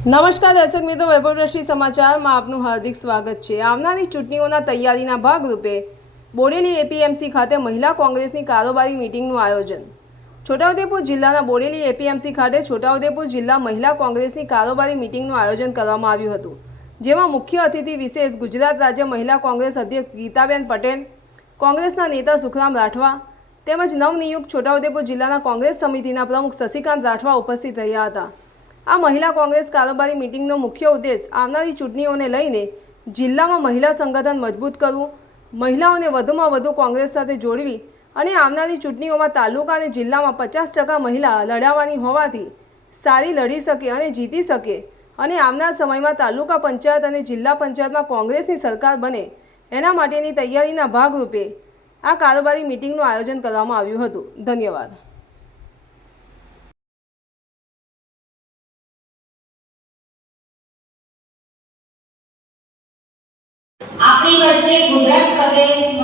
નમસ્કાર દર્શક મિત્રો વૈભવદ્રષ્ટિ સમાચારમાં આપનું હાર્દિક સ્વાગત છે. આવનારી ચૂંટણીઓના તૈયારીના ભાગરૂપે બોડેલી એપીએમસી ખાતે મહિલા કોંગ્રેસની કારોબારી મિટિંગનું આયોજન. છોટાઉદેપુર જિલ્લાના બોડેલી એપીએમસી ખાતે છોટાઉદેપુર જિલ્લા મહિલા કોંગ્રેસની કારોબારી મિટિંગનું આયોજન કરવામાં આવ્યું હતું, જેમાં મુખ્ય અતિથિ વિશેષ ગુજરાત રાજ્ય મહિલા કોંગ્રેસ અધ્યક્ષ ગીતાબેન પટેલ, કોંગ્રેસના નેતા સુખરામ રાઠવા તેમજ નવનિયુક્ત છોટાઉદેપુર જિલ્લાના કોંગ્રેસ સમિતિના પ્રમુખ શશિકાંત રાઠવા ઉપસ્થિત રહ્યા હતા. આ મહિલા કોંગ્રેસ કારોબારી મિટિંગનો મુખ્ય ઉદ્દેશ આવનારી ચૂંટણીઓને લઈને જિલ્લામાં મહિલા સંગઠન મજબૂત કરવું, મહિલાઓને વધુમાં વધુ કોંગ્રેસ સાથે જોડવી અને આવનારી ચૂંટણીઓમાં તાલુકા અને જિલ્લામાં પચાસ ટકા મહિલા લડાવવાની હોવાથી સારી લડી શકે અને જીતી શકે અને આવનાર સમયમાં તાલુકા પંચાયત અને જિલ્લા પંચાયતમાં કોંગ્રેસની સરકાર બને એના માટેની તૈયારીના ભાગરૂપે આ કારોબારી મિટિંગનું આયોજન કરવામાં આવ્યું હતું. ધન્યવાદ. આપણી વચ્ચે ગુજરાત પ્રદેશ